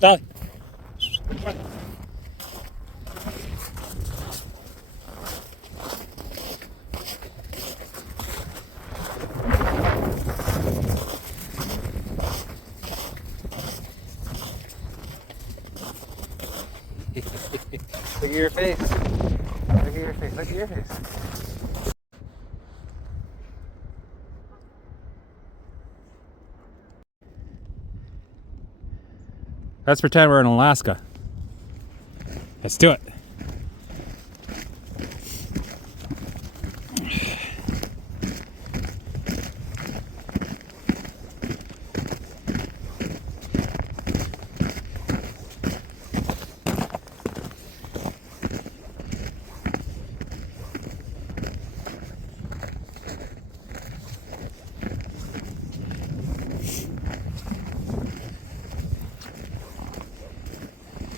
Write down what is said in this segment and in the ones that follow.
Dolly. Look at your face. Look at your face. Look at your face. Let's pretend we're in Alaska. Let's do it.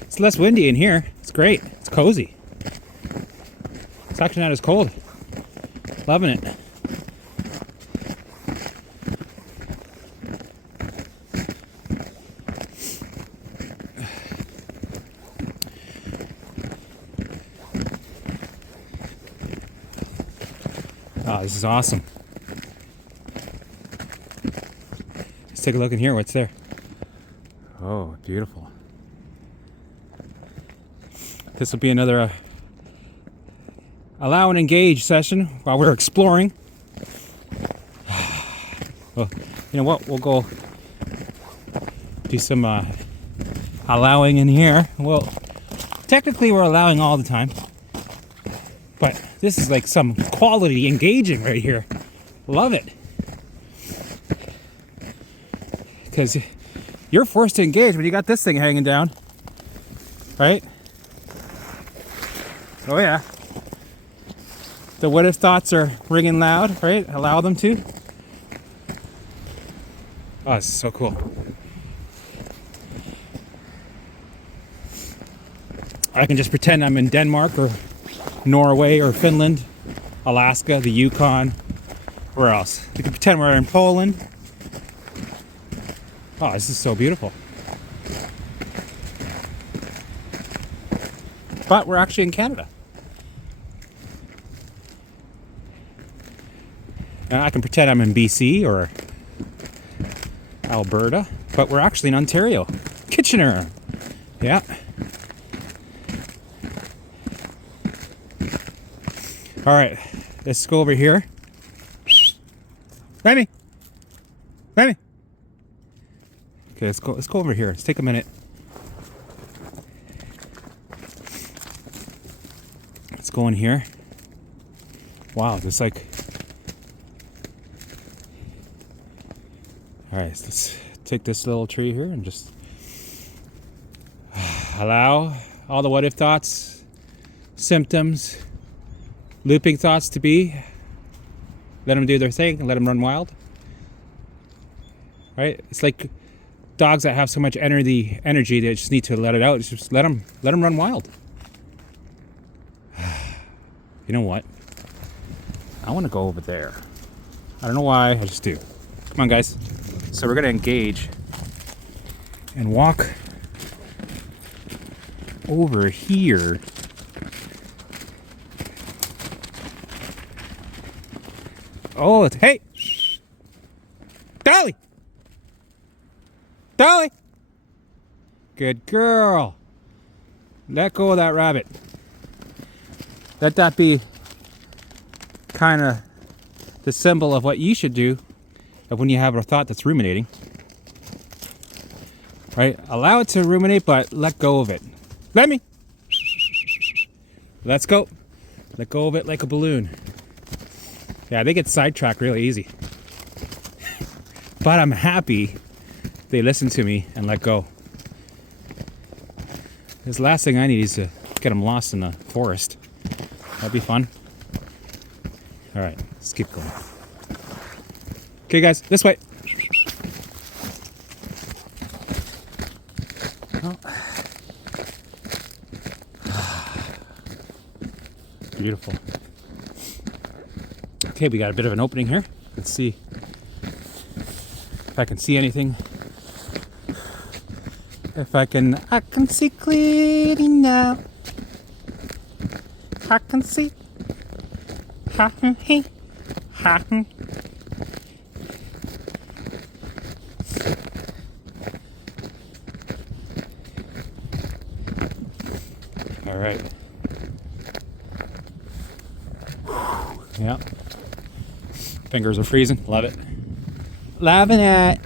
It's less windy in here. It's great. It's cozy. It's actually not as cold. Loving it. Oh, this is awesome. Let's take a look in here. What's there? Oh, beautiful. This will be another allow and engage session while we're exploring. Well, you know what? We'll go do some allowing in here. Well, technically we're allowing all the time, but this is like some quality engaging right here. Love it. Because you're forced to engage when you got this thing hanging down, right? Oh yeah. The what if thoughts are ringing loud, right? Allow them to. Oh, this is so cool. I can just pretend I'm in Denmark or Norway or Finland, Alaska, the Yukon. Where else? We can pretend we're in Poland. Oh, this is so beautiful. But we're actually in Canada. And I can pretend I'm in BC or Alberta, but we're actually in Ontario. Kitchener. Yeah. All right, let's go over here. Remy. Remy. Okay, let's go over here. Let's take a minute. Let's go in here. Wow, there's like... All right, let's take this little tree here and just allow all the what if thoughts, symptoms, looping thoughts to be. Let them do their thing and let them run wild. Right? It's like dogs that have so much energy they just need to let it out. Just let them run wild. You know what? I want to go over there. I don't know why, I just do. Come on, guys. So we're going to engage and walk over here. Oh, hey! Dolly! Dolly! Good girl. Let go of that rabbit. Let that be kind of the symbol of what you should do of when you have a thought that's ruminating. Right? Allow it to ruminate, but let go of it. Let me. Let's go. Let go of it like a balloon. Yeah, they get sidetracked really easy. But I'm happy they listen to me and let go. This last thing I need is to get them lost in the forest. That'd be fun. All right, let's keep going. Okay, guys, this way. Oh. Beautiful. Okay, we got a bit of an opening here. Let's see if I can see anything If I can see clearly now. I can see. All right. Yeah. Fingers are freezing. Love it. Loving it.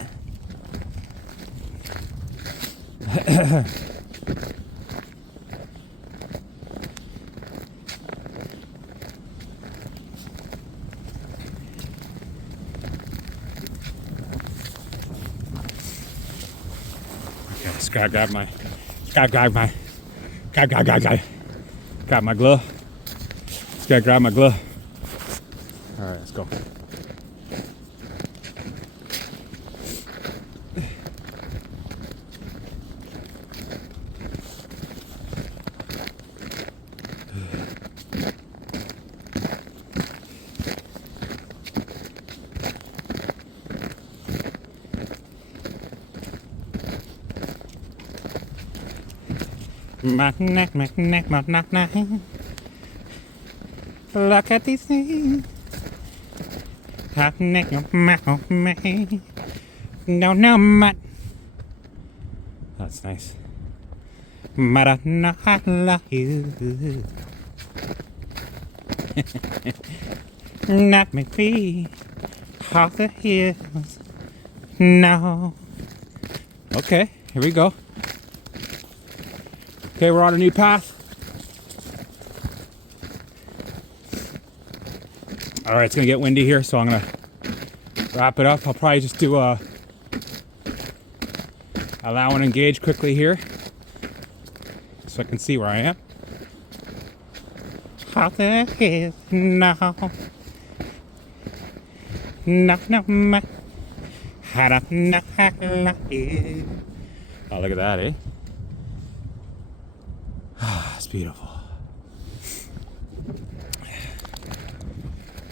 Okay, just gotta grab my glove. Just gotta grab my glove. All right, let's go. Look at these things. No, that's nice. Not me free off the hills. No. Okay, here we go. Okay, we're on a new path. All right, it's gonna get windy here, so I'm gonna wrap it up. I'll probably just do a allow and engage quickly here, so I can see where I am. How the hell no, my. Oh, look at that, eh? It's beautiful.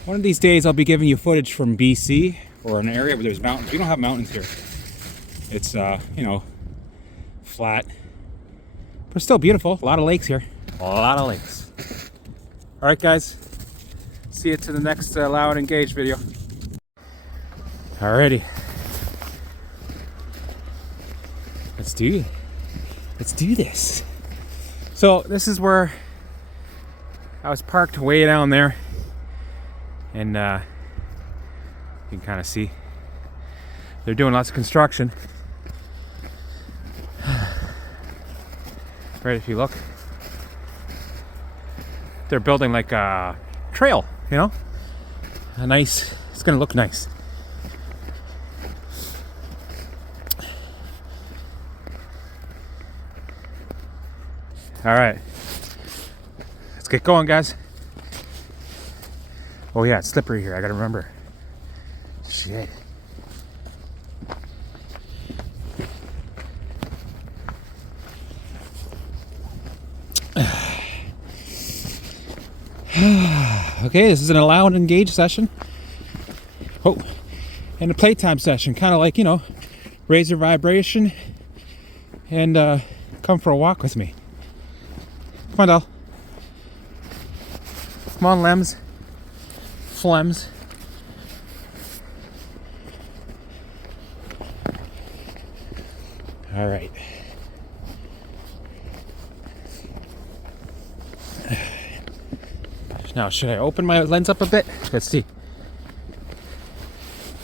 One of these days I'll be giving you footage from BC or an area where there's mountains. We don't have mountains here. It's, flat, but still beautiful. A lot of lakes here. A lot of lakes. All right, guys. See you to the next allow and engage video. Alrighty. Let's do this. So this is where I was parked way down there, and you can kind of see they're doing lots of construction. Right, if you look, they're building like a trail, you know, a nice. It's gonna look nice. All right, let's get going, guys. Oh yeah, it's slippery here. I gotta remember. Shit. Okay, this is an allow and engage session. Oh, and a playtime session, kind of like, you know, raise your vibration and come for a walk with me. Come on, doll. Come on, Lems. Flems. All right. Now, should I open my lens up a bit? Let's see.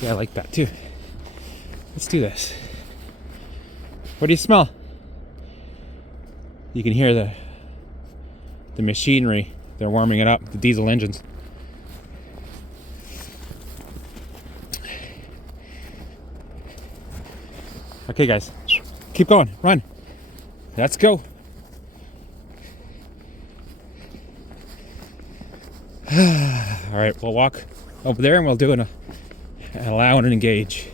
Yeah, I like that too. Let's do this. What do you smell? You can hear the machinery. They're warming it up, the diesel engines. Okay, guys, keep going, run. Let's go. All right, we'll walk over there and we'll do an allow and engage.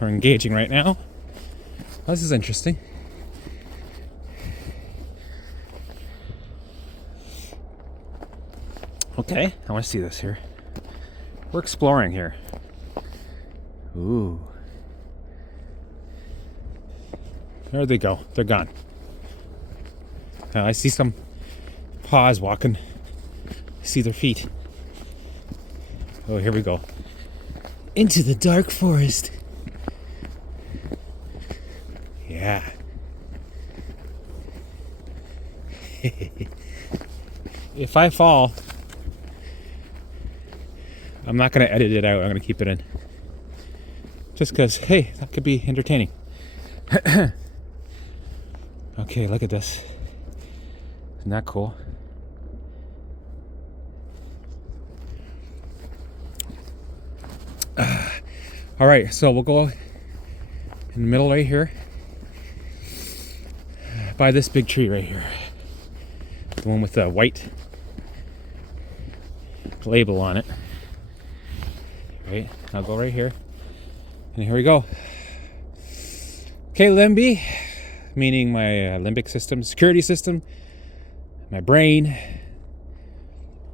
We're engaging right now. This is interesting. Okay, I want to see this here. We're exploring here. Ooh. There they go. They're gone. I see some paws walking. I see their feet. Oh, here we go. Into the dark forest. Yeah. If I fall, I'm not going to edit it out. I'm going to keep it in. Just because, hey, that could be entertaining. Okay, look at this. Isn't that cool? All right, so we'll go in the middle right here by this big tree right here. The one with the white label on it. Right, I'll go right here. And here we go. Okay, Limby, meaning my limbic system, security system, my brain.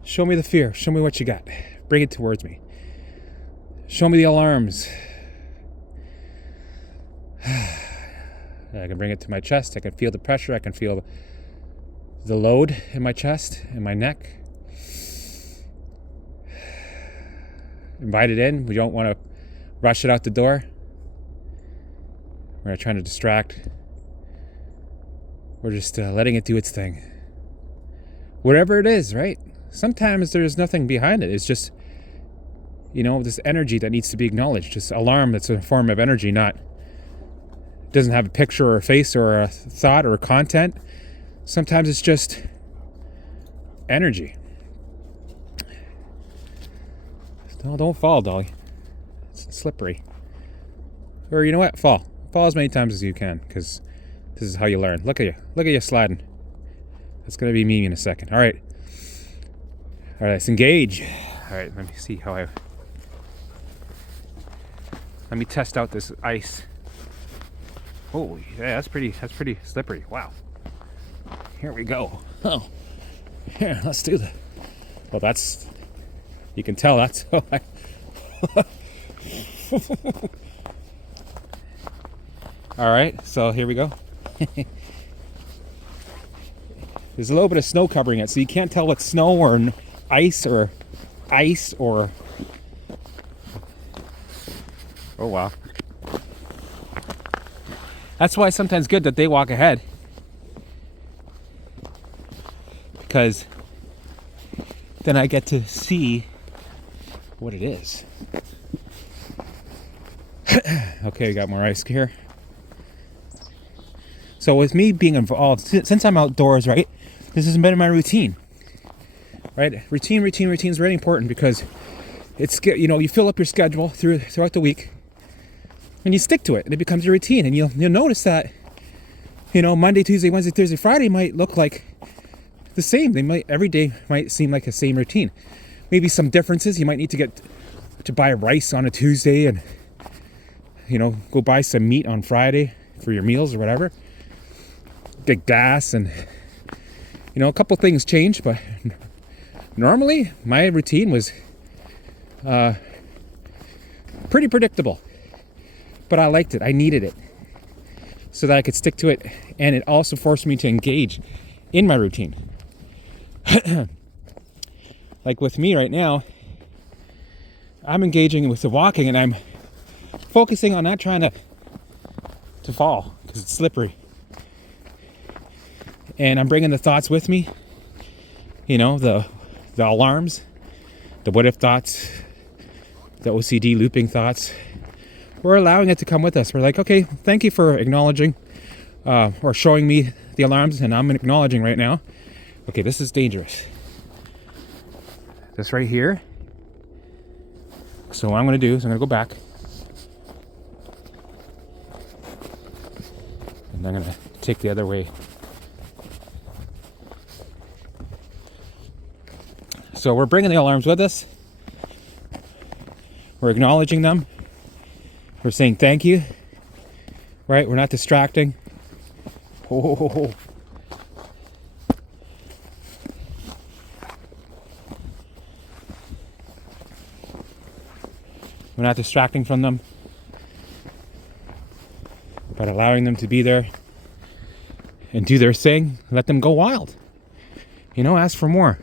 Show me the fear. Show me what you got. Bring it towards me. Show me the alarms. I can bring it to my chest. I can feel the pressure. I can feel the load in my chest and my neck. Invite it in. We don't want to rush it out the door. We're not trying to distract. We're just letting it do its thing. Whatever it is, right? Sometimes there's nothing behind it. It's just, this energy that needs to be acknowledged. Just alarm that's a form of energy, doesn't have a picture or a face or a thought or a content. Sometimes it's just energy. No, don't fall, Dolly. It's slippery. Or you know what? Fall as many times as you can, because this is how you learn. Look at you sliding. That's gonna be me in a second. All right, let's engage. All right, let me see let me test out this ice. Oh yeah, that's pretty slippery. Wow. Here we go. Oh, here, let's do that. Well, you can tell that's how I all right, so here we go. There's a little bit of snow covering it, so you can't tell what's snow or ice or oh wow. That's why it's sometimes good that they walk ahead, because then I get to see what it is. Okay, we got more ice here. So with me being involved, since I'm outdoors, right, this has been my routine, right? Routine is really important, because it's, you fill up your schedule throughout the week, and you stick to it, and it becomes your routine. And you'll notice that, Monday, Tuesday, Wednesday, Thursday, Friday might look like the same. Every day might seem like the same routine. Maybe some differences. You might need to get to buy rice on a Tuesday, and go buy some meat on Friday for your meals or whatever. Get gas, and a couple things change, but normally my routine was pretty predictable. But I liked it. I needed it so that I could stick to it, and it also forced me to engage in my routine. Like with me right now, I'm engaging with the walking, and I'm focusing on not trying to fall, because it's slippery. And I'm bringing the thoughts with me, the alarms, the what if thoughts, the OCD looping thoughts. We're allowing it to come with us. We're like, okay, thank you for acknowledging or showing me the alarms, and I'm acknowledging right now. Okay, this is dangerous. This right here. So what I'm going to do is I'm going to go back, and I'm going to take the other way. So we're bringing the alarms with us. We're acknowledging them. We're saying thank you. Right? We're not distracting. Oh. We're not distracting from them, but allowing them to be there and do their thing. Let them go wild. Ask for more.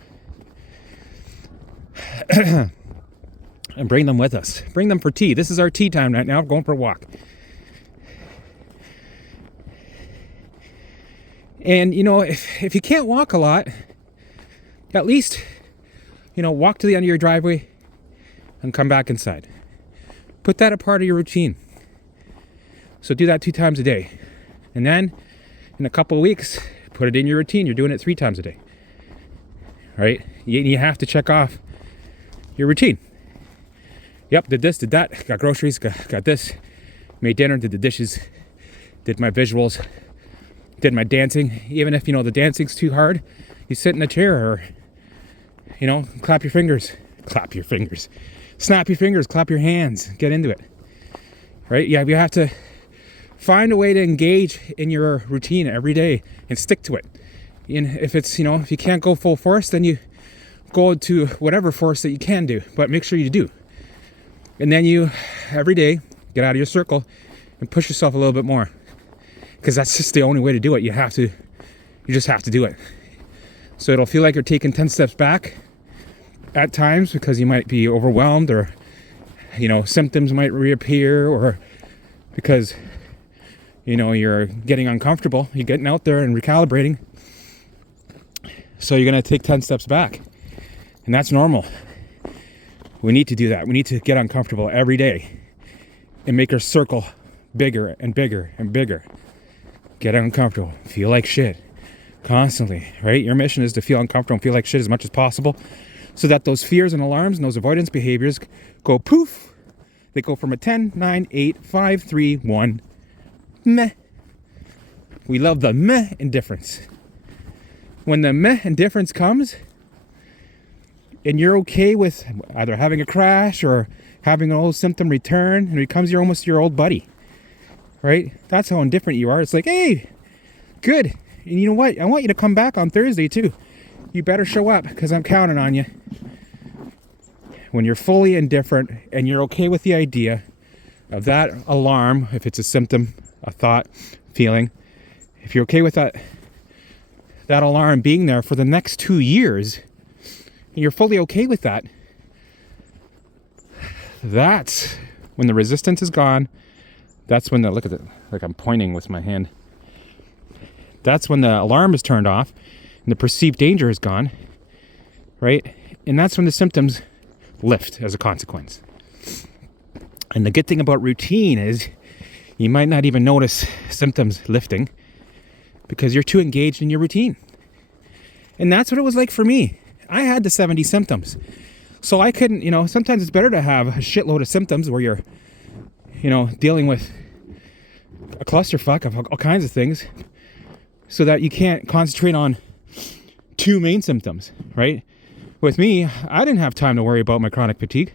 And bring them with us. Bring them for tea. This is our tea time right now. I'm going for a walk. And, if you can't walk a lot, at least, walk to the end of your driveway and come back inside. Put that a part of your routine. So do that 2 times a day. And then, in a couple of weeks, put it in your routine. You're doing it 3 times a day. Right? You have to check off your routine. Yep, did this, did that, got groceries, got this, made dinner, did the dishes, did my visuals, did my dancing. Even if, the dancing's too hard, you sit in a chair or, clap your fingers, snap your fingers, clap your hands, get into it. Right? Yeah, you have to find a way to engage in your routine every day and stick to it. And if it's, if you can't go full force, then you go to whatever force that you can do, but make sure you do. And then you, every day, get out of your circle and push yourself a little bit more. Because that's just the only way to do it. You just have to do it. So it'll feel like you're taking 10 steps back at times because you might be overwhelmed or, symptoms might reappear or because, you're getting uncomfortable. You're getting out there and recalibrating. So you're going to take 10 steps back. And that's normal. We need to do that. We need to get uncomfortable every day and make our circle bigger and bigger and bigger. Get uncomfortable. Feel like shit. Constantly, right? Your mission is to feel uncomfortable and feel like shit as much as possible so that those fears and alarms and those avoidance behaviors go poof. They go from a 10, 9, 8, 5, 3, 1. Meh. We love the meh indifference. When the meh indifference comes, and you're okay with either having a crash or having an old symptom return, and it becomes almost your old buddy, right? That's how indifferent you are. It's like, hey, good. And you know what? I want you to come back on Thursday too. You better show up because I'm counting on you. When you're fully indifferent and you're okay with the idea of that alarm, if it's a symptom, a thought, feeling, if you're okay with that alarm being there for the next 2 years, and you're fully okay with that, that's when the resistance is gone. That's when look at it, like I'm pointing with my hand. That's when the alarm is turned off and the perceived danger is gone, right? And that's when the symptoms lift as a consequence. And the good thing about routine is you might not even notice symptoms lifting because you're too engaged in your routine. And that's what it was like for me. I had the 70 symptoms. So I couldn't, sometimes it's better to have a shitload of symptoms where you're, dealing with a clusterfuck of all kinds of things so that you can't concentrate on 2 main symptoms, right? With me, I didn't have time to worry about my chronic fatigue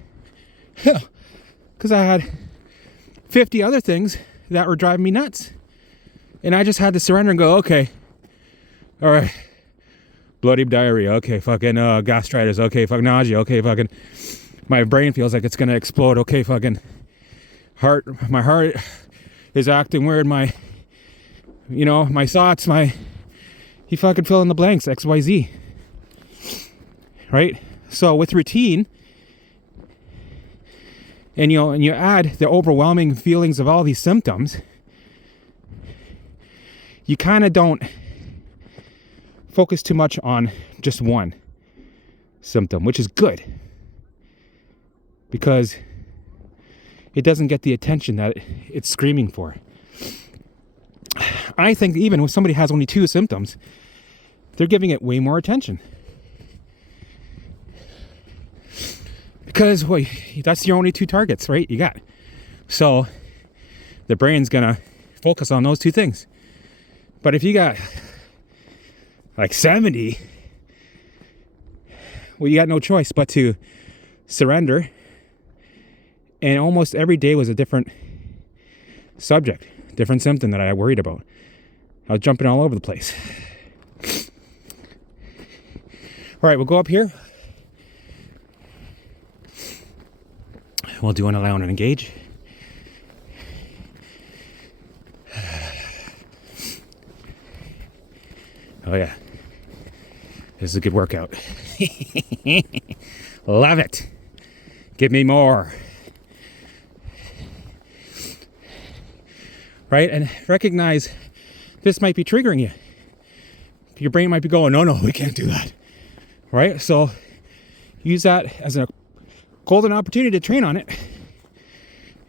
because I had 50 other things that were driving me nuts. And I just had to surrender and go, okay, all right. Bloody diarrhea, okay, fucking gastritis, okay, fucking nausea, okay, fucking my brain feels like it's gonna explode, okay, fucking my heart is acting weird, my thoughts, you fucking fill in the blanks, XYZ. Right? So with routine, and you add the overwhelming feelings of all these symptoms, you kind of don't focus too much on just one symptom, which is good because it doesn't get the attention that it's screaming for. I think even when somebody has only 2 symptoms, they're giving it way more attention. Because, that's your only 2 targets, right? You got. So the brain's gonna focus on those 2 things. But if you got like 70, well, you got no choice but to surrender. And almost every day was a different subject, different symptom that I worried about. I was jumping all over the place. All right, we'll go up here. We'll do an allow and engage. Oh yeah. This is a good workout. Love it. Give me more. Right? And recognize this might be triggering you. Your brain might be going, no, we can't do that. Right? So use that as a golden opportunity to train on it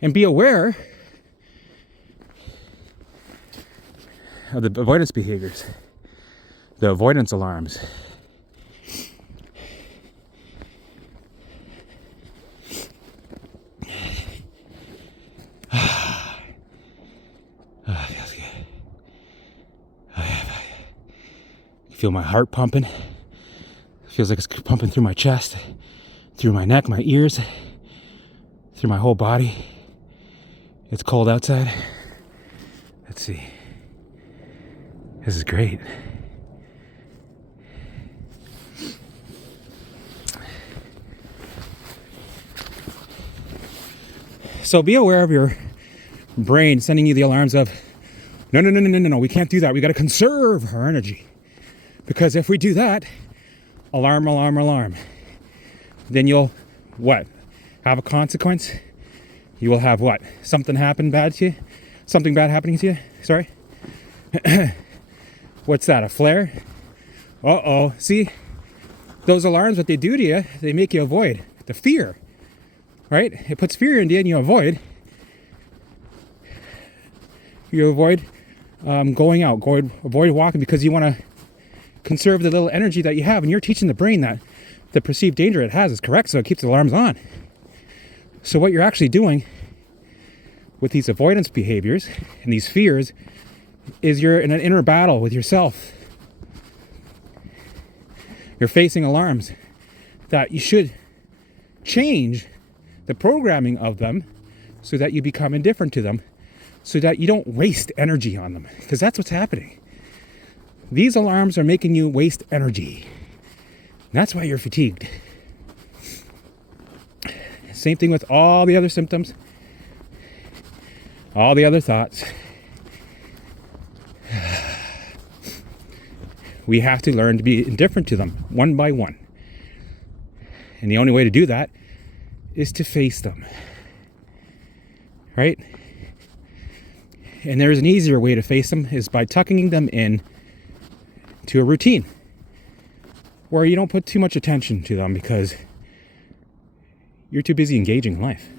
and be aware of the avoidance behaviors, the avoidance alarms. Feels good. Feel my heart pumping. Feels like it's pumping through my chest, through my neck, my ears, through my whole body. It's cold outside. Let's see. This is great. So be aware of your brain sending you the alarms of, no, we can't do that. We got to conserve our energy. Because if we do that, alarm, then you'll, what? Have a consequence? You will have what? Something bad happening to you? Sorry? What's that, a flare? Uh-oh. See? Those alarms, what they do to you, they make you avoid the fear. Right? It puts fear into you and you avoid. You avoid going out, avoid walking because you want to conserve the little energy that you have. And you're teaching the brain that the perceived danger it has is correct, so it keeps the alarms on. So what you're actually doing with these avoidance behaviors and these fears is you're in an inner battle with yourself. You're facing alarms that you should change the programming of them so that you become indifferent to them, so that you don't waste energy on them, because that's what's happening. These alarms are making you waste energy. That's why you're fatigued. Same thing with all the other symptoms, all the other thoughts. We have to learn to be indifferent to them one by one. And the only way to do that is to face them. Right? And there's an easier way to face them is by tucking them in to a routine where you don't put too much attention to them because you're too busy engaging in life.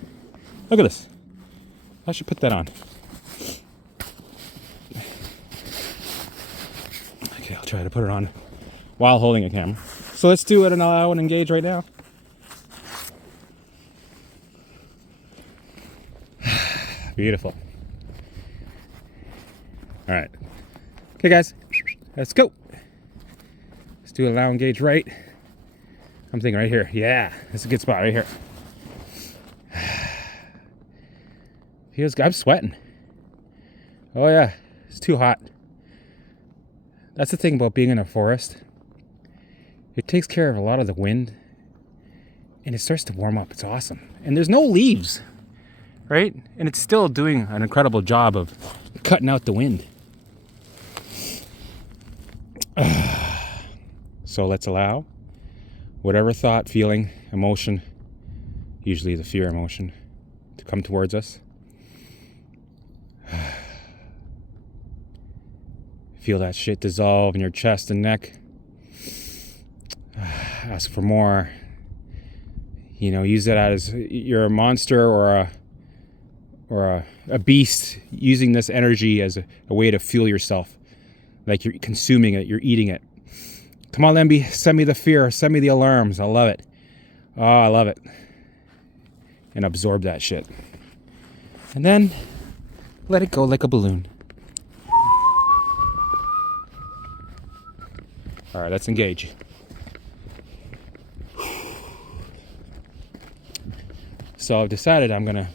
Look at this. I should put that on. Okay, I'll try to put it on while holding a camera. So let's do it and allow and engage right now. Beautiful. All right. Okay, guys, let's go. Let's do allow, engage right. I'm thinking right here. Yeah, that's a good spot right here. Feels good. I'm sweating. Oh yeah, it's too hot. That's the thing about being in a forest. It takes care of a lot of the wind and it starts to warm up. It's awesome. And there's no leaves, right? And it's still doing an incredible job of cutting out the wind. So let's allow whatever thought, feeling, emotion, usually the fear emotion, to come towards us. Feel that shit dissolve in your chest and neck. Ask for more. You know, use that as you're a monster or a beast, using this energy as a way to fuel yourself. Like you're consuming it, you're eating it. Come on, Lemby, send me the fear, send me the alarms. I love it. Oh, I love it. And absorb that shit. And then let it go like a balloon. All right, let's engage. So I've decided I'm gonna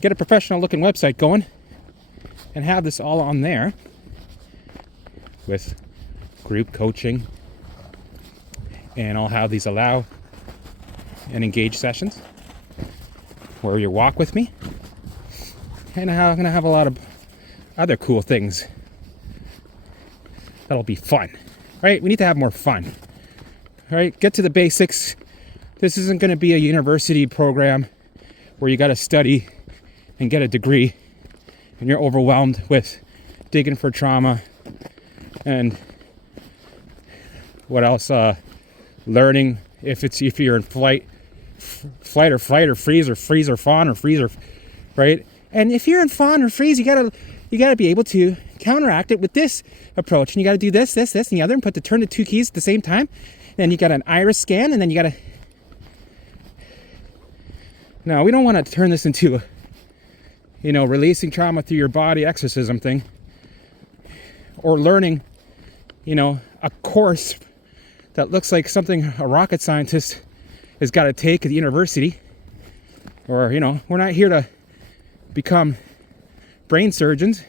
get a professional looking website going and have this all on there with group coaching, and I'll have these allow and engage sessions where you walk with me, and I'm gonna have a lot of other cool things that'll be fun, right? We need to have more fun, right? Get to the basics. This isn't going to be a university program where you got to study and get a degree and you're overwhelmed with digging for trauma and what else, learning if you're in flight or freeze or fawn or freeze, or right? And if you're in fawn or freeze, you gotta be able to counteract it with this approach, and you gotta do this and the other, and turn the two keys at the same time. And then you got an iris scan, and then you gotta. No, we don't want to turn this into, releasing trauma through your body exorcism thing, or learning, a course that looks like something a rocket scientist has got to take at the university. Or, we're not here to become brain surgeons.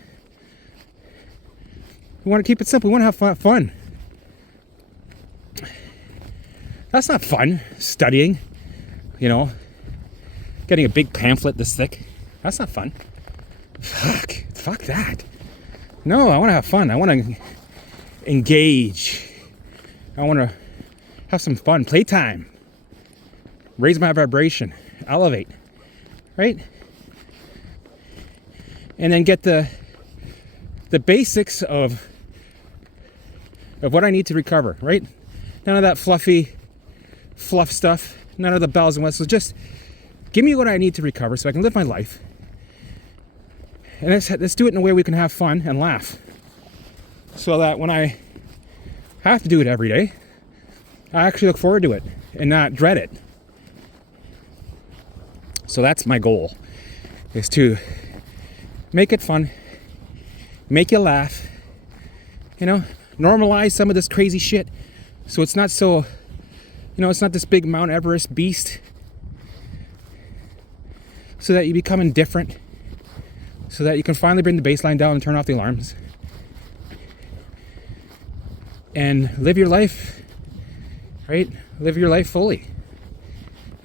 We want to keep it simple. We want to have fun. That's not fun, studying, getting a big pamphlet this thick. That's not fun. Fuck that. No, I want to have fun. I want to engage. I want to have some fun. Playtime. Raise my vibration. Elevate. Right? And then get the basics of what I need to recover, right? None of that fluff stuff. None of the bells and whistles. Just give me what I need to recover so I can live my life. And let's do it in a way we can have fun and laugh. So that when I have to do it every day, I actually look forward to it and not dread it. So that's my goal, is to make it fun, make you laugh, normalize some of this crazy shit. So it's not so, it's not this big Mount Everest beast. So that you become indifferent. So that you can finally bring the baseline down and turn off the alarms. And live your life, right? Live your life fully.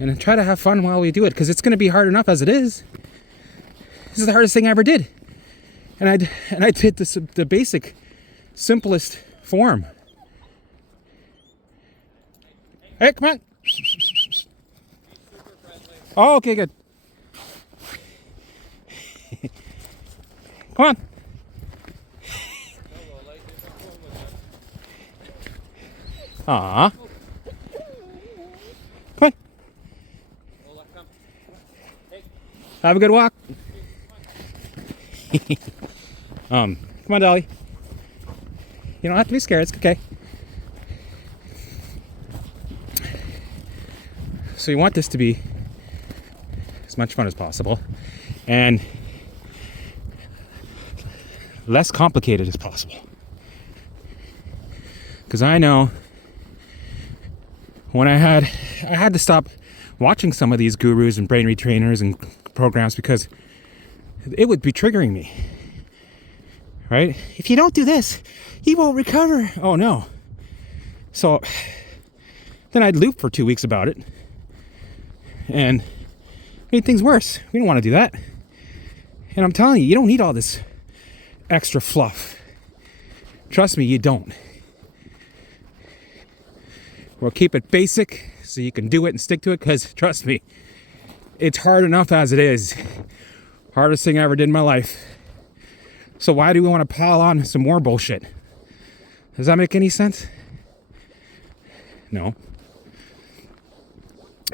And try to have fun while we do it, because it's going to be hard enough as it is. This is the hardest thing I ever did. And I did the basic, simplest form. Hey, come on. Oh, okay, good. Come on. Aw. Come on. Have a good walk. Come on, Dolly. You don't have to be scared. It's okay. So you want this to be as much fun as possible and less complicated as possible. Because I know when I had to stop watching some of these gurus and brain retrainers and programs because it would be triggering me. Right? If you don't do this, you won't recover. Oh no. So then I'd loop for 2 weeks about it and made things worse. We don't want to do that. And I'm telling you, you don't need all this extra fluff. Trust me, you don't. We'll keep it basic so you can do it and stick to it, because trust me, it's hard enough as it is. Hardest thing I ever did in my life. So why do we want to pile on some more bullshit? Does that make any sense? No.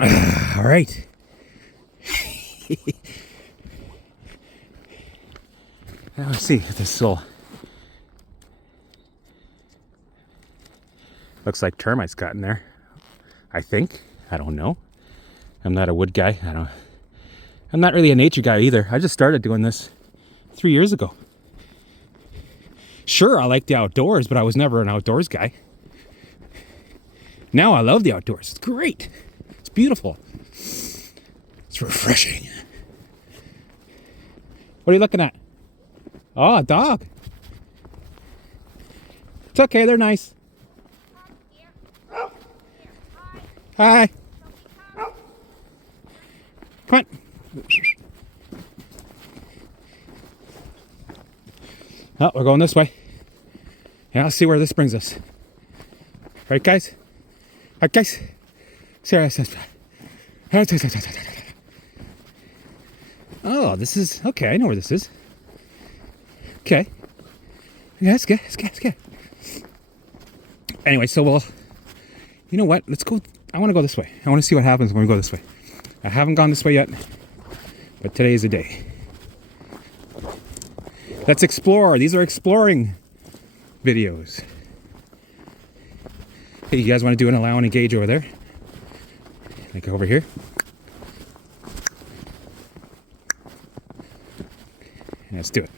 All right. Now let's see if this will. Looks like termites got in there. I think. I don't know. I'm not a wood guy. I'm not really a nature guy either. I just started doing this 3 years ago. Sure, I like the outdoors, but I was never an outdoors guy. Now I love the outdoors. It's great. It's beautiful. It's refreshing. What are you looking at? Oh, a dog. It's okay, they're nice. Hi. Come on. Oh, we're going this way. Yeah, I'll see where this brings us. Right, guys? Right, guys? Oh, this is... Okay, I know where this is. Okay. Yeah, that's good. That's good. That's good. Anyway, so we'll... You know what? Let's go... I want to go this way. I want to see what happens when we go this way. I haven't gone this way yet, but today is the day. Let's explore. These are exploring videos. Hey, you guys want to do an allow and engage over there? Like over here? Let's do it.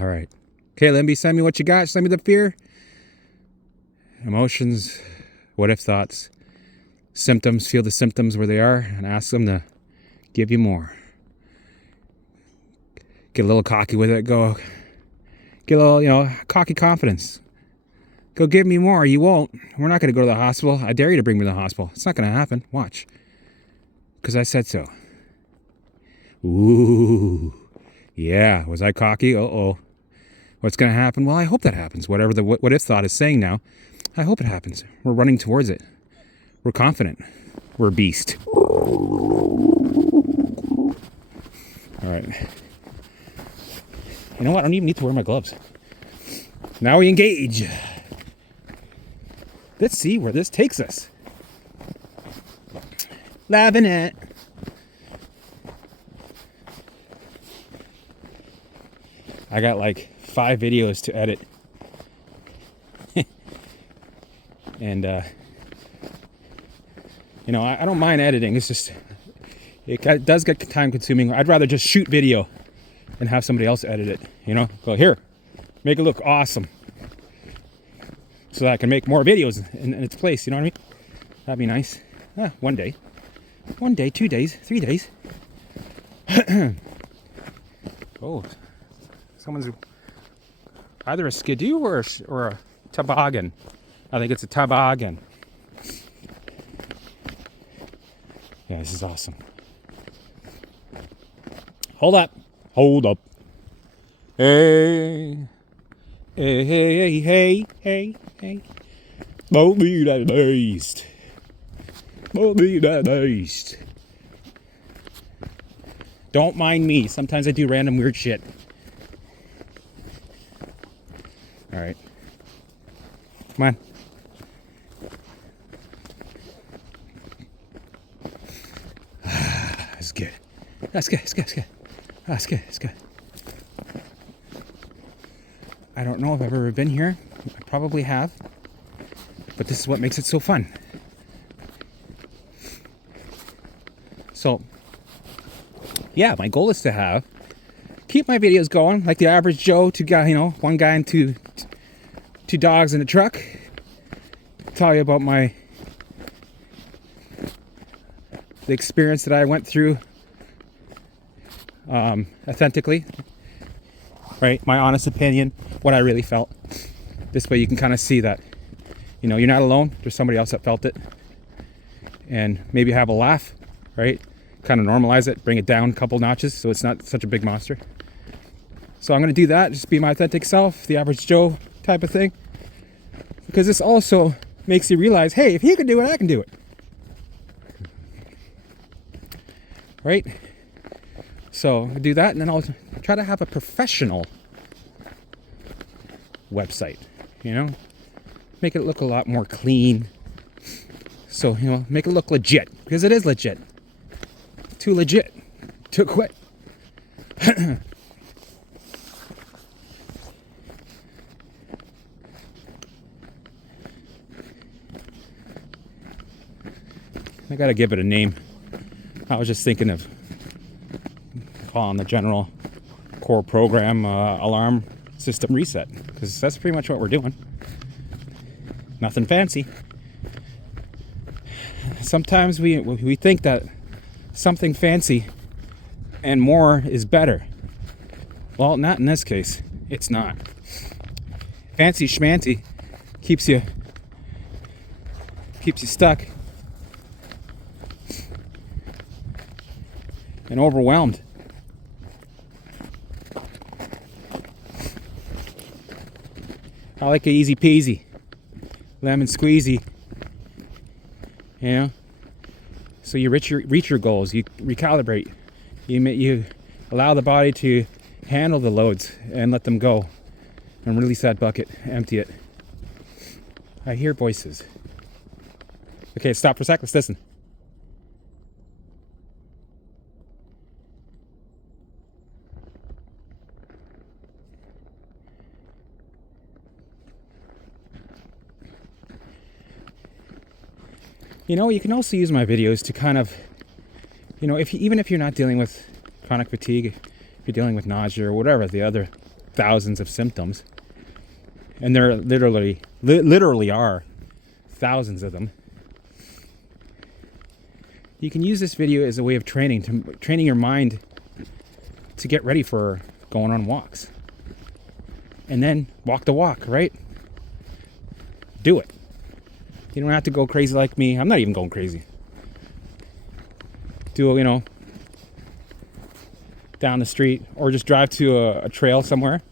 All right. Okay, Limby, send me what you got. Send me the fear, emotions, what if thoughts, symptoms. Feel the symptoms where they are and ask them to give you more. Get a little cocky with it. Go get a little, cocky confidence. Go give me more. You won't. We're not going to go to the hospital. I dare you to bring me to the hospital. It's not going to happen. Watch. Because I said so. Ooh. Yeah. Was I cocky? Uh-oh. What's going to happen? Well, I hope that happens. Whatever the what if thought is saying now, I hope it happens. We're running towards it. We're confident. We're a beast. All right. You know what? I don't even need to wear my gloves. Now we engage. Let's see where this takes us. Loving it. I got like 5 videos to edit. And, I don't mind editing. It's just, it does get time consuming. I'd rather just shoot video and have somebody else edit it. Go here, make it look awesome. So that I can make more videos in its place, you know what I mean? That'd be nice. One day. 1 day, 2 days, 3 days. Oh, someone's either a skidoo or a toboggan. I think it's a toboggan. Yeah, this is awesome. Hold up. Hey. Hey. Don't be that beast. Don't mind me. Sometimes I do random weird shit. Alright. Come on. That's good. That's good. I don't know if I've ever been here. I probably have. But this is what makes it so fun. So, yeah, my goal is to keep my videos going like the average Joe, one guy and two dogs in a truck. Tell you about the experience that I went through authentically, right? My honest opinion, what I really felt. This way you can kind of see that, you're not alone. There's somebody else that felt it. And maybe have a laugh, right? Kind of normalize it, bring it down a couple notches so it's not such a big monster. So I'm going to do that, just be my authentic self, the average Joe type of thing. Because this also makes you realize, hey, if he can do it, I can do it. Right? So I'll do that, and then I'll try to have a professional website, Make it look a lot more clean. So, make it look legit, because it is legit. Too legit to quit. I gotta give it a name. I was just thinking of calling the general core program alarm system reset, because that's pretty much what we're doing. Nothing fancy. Sometimes we think that something fancy and more is better. Well, not in this case. It's not. Fancy schmancy keeps you stuck and overwhelmed. I like it easy peasy, lemon squeezy. You know, so you reach your goals. You recalibrate. You allow the body to handle the loads and let them go, and release that bucket, empty it. I hear voices. Okay, stop for a sec. Let's listen. You know, you can also use my videos to kind of, you know, even if you're not dealing with chronic fatigue, if you're dealing with nausea or whatever, the other thousands of symptoms, and there literally are thousands of them, you can use this video as a way of training your mind to get ready for going on walks. And then walk the walk, right? Do it. You don't have to go crazy like me. I'm not even going crazy. Do, you know, down the street, or just drive to a trail somewhere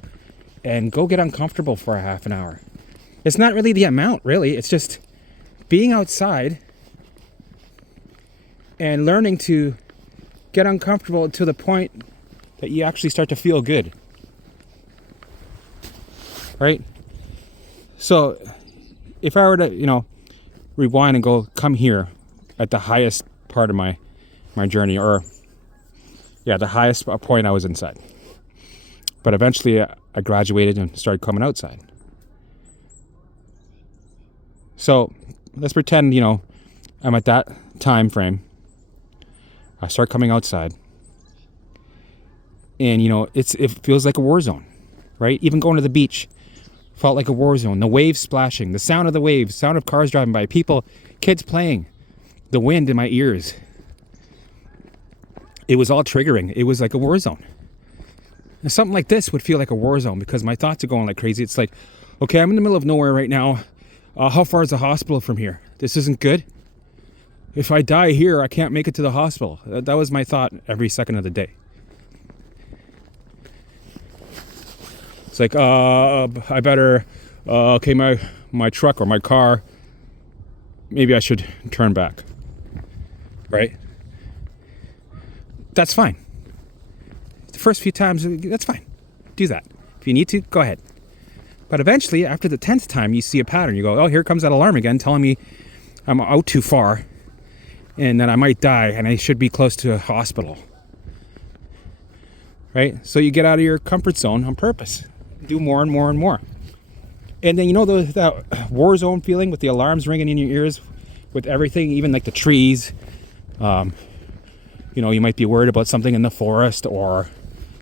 and go get uncomfortable for a half an hour. It's not really the amount, really. It's just being outside and learning to get uncomfortable to the point that you actually start to feel good. Right? So if I were to, you know, rewind and come here at the highest part of my journey, or the highest point I was inside. But eventually I graduated and started coming outside. So let's pretend, you know, I'm at that time frame. I start coming outside, and, you know, it feels like a war zone, right? Even going to the beach felt like a war zone. The waves splashing, the sound of the waves, sound of cars driving by, people, kids playing, the wind in my ears. It was all triggering. It was like a war zone. And something like this would feel like a war zone because my thoughts are going like crazy. It's like, okay, I'm in the middle of nowhere right now. How far is the hospital from here? This isn't good. If I die here, I can't make it to the hospital. That was my thought every second of the day. It's like, I better, okay, my truck or my car, maybe I should turn back, right? That's fine. The first few times, that's fine. Do that. If you need to, go ahead. But eventually, after the 10th time, you see a pattern. You go, oh, here comes that alarm again, telling me I'm out too far and that I might die and I should be close to a hospital. Right? So you get out of your comfort zone on purpose. Do more and more and more. And then, you know, that war zone feeling with the alarms ringing in your ears, with everything, even like the trees. You know, you might be worried about something in the forest, or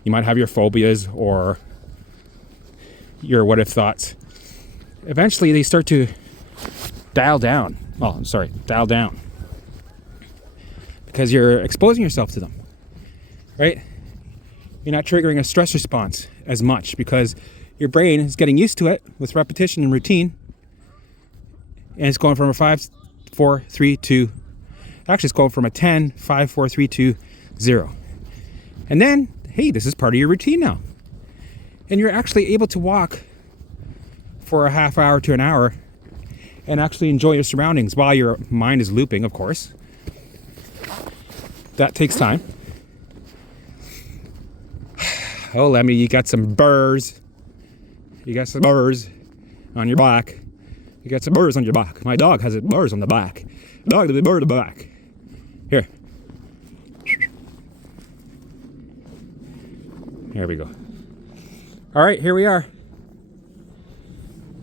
you might have your phobias or your what if thoughts. Eventually they start to dial down. Dial down. Because you're exposing yourself to them, right? You're not triggering a stress response as much because your brain is getting used to it with repetition and routine. And it's going from a 5, 4, 3, 2. Actually, it's going from a 10, 5, 4, 3, 2, 0. And then, hey, this is part of your routine now. And you're actually able to walk for a half hour to an hour and actually enjoy your surroundings while your mind is looping, of course. That takes time. Oh, Lemmy, you got some burrs. You got some burrs on your back. You got some burrs on your back. My dog has burrs on the back. Dog has a burr on the back. Here. There we go. All right, here we are.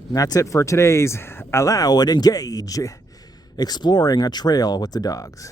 And that's it for today's Allow and Engage, exploring a trail with the dogs.